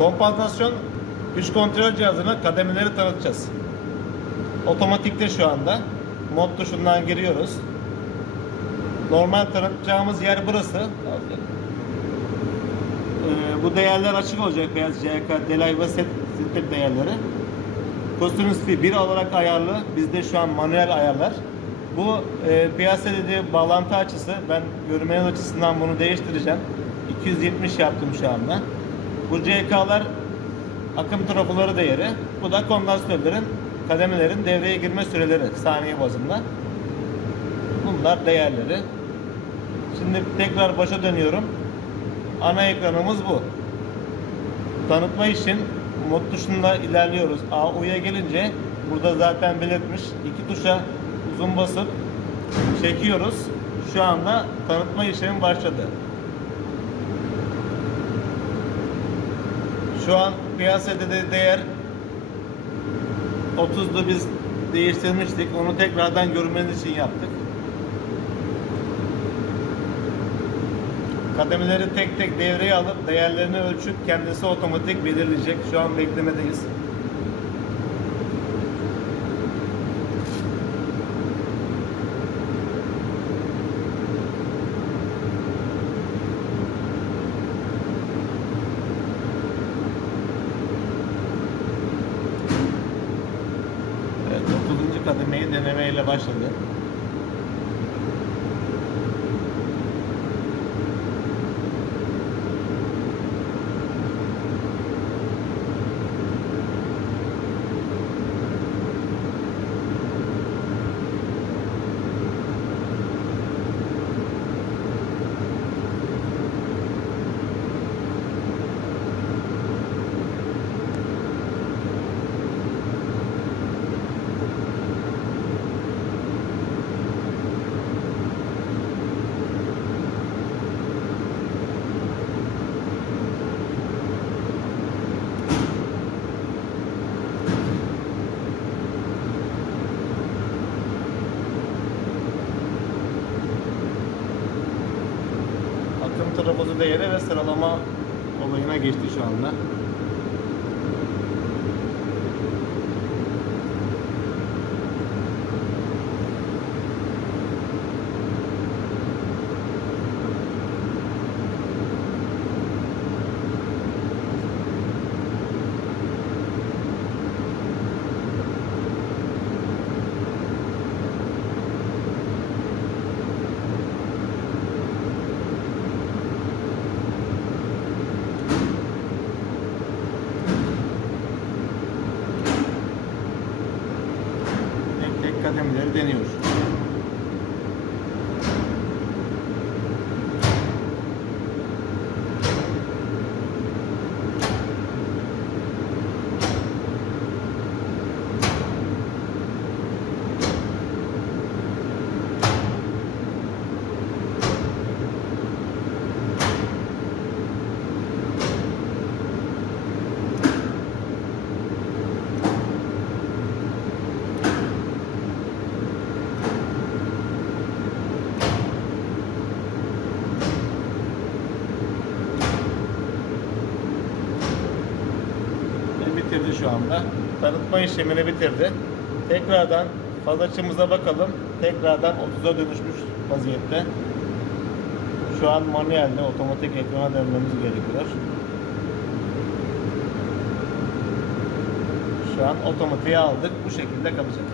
Kompansasyon güç kontrol cihazına kademeleri tanıtacağız. Otomatikte şu anda. Mod tuşundan giriyoruz. Normal tanıtacağımız yer burası. Ee, bu değerler açık olacak. Beyaz CK, delay ve set, set değerleri. Custom speed 1 olarak ayarlı. Bizde şu an manuel ayarlar. Bu e, piyasa dediği bağlantı açısı. Ben görünmeyen açısından bunu değiştireceğim. 270 yaptım şu anda. Bu CK'lar akım trafoları değeri. Bu da kondansatörlerin kademelerin devreye girme süreleri saniye bazında. Bunlar değerleri. Şimdi tekrar başa dönüyorum. Ana ekranımız bu. Tanıtma için mod tuşunda ilerliyoruz. AU'ya gelince burada zaten belirtmiş. iki tuşa uzun basıp çekiyoruz. Şu anda tanıtma işlemi başladı. Şu an piyasada de değer 30'du biz değiştirmiştik. Onu tekrardan görmeniz için yaptık. Kademeleri tek tek devreye alıp değerlerini ölçüp kendisi otomatik belirleyecek. Şu an beklemedeyiz. 9. kademeyi denemeyle başladı. Akım trafozu değeri ve sıralama olayına geçti şu anda. Tek tek kademeleri bitirdi şu anda. Tanıtma işlemini bitirdi. Tekrardan faz açımıza bakalım. Tekrardan 30'a dönüşmüş vaziyette. Şu an manuelde otomatik ekrana dönmemiz gerekiyor. Şu an otomatiğe aldık. Bu şekilde kalacak.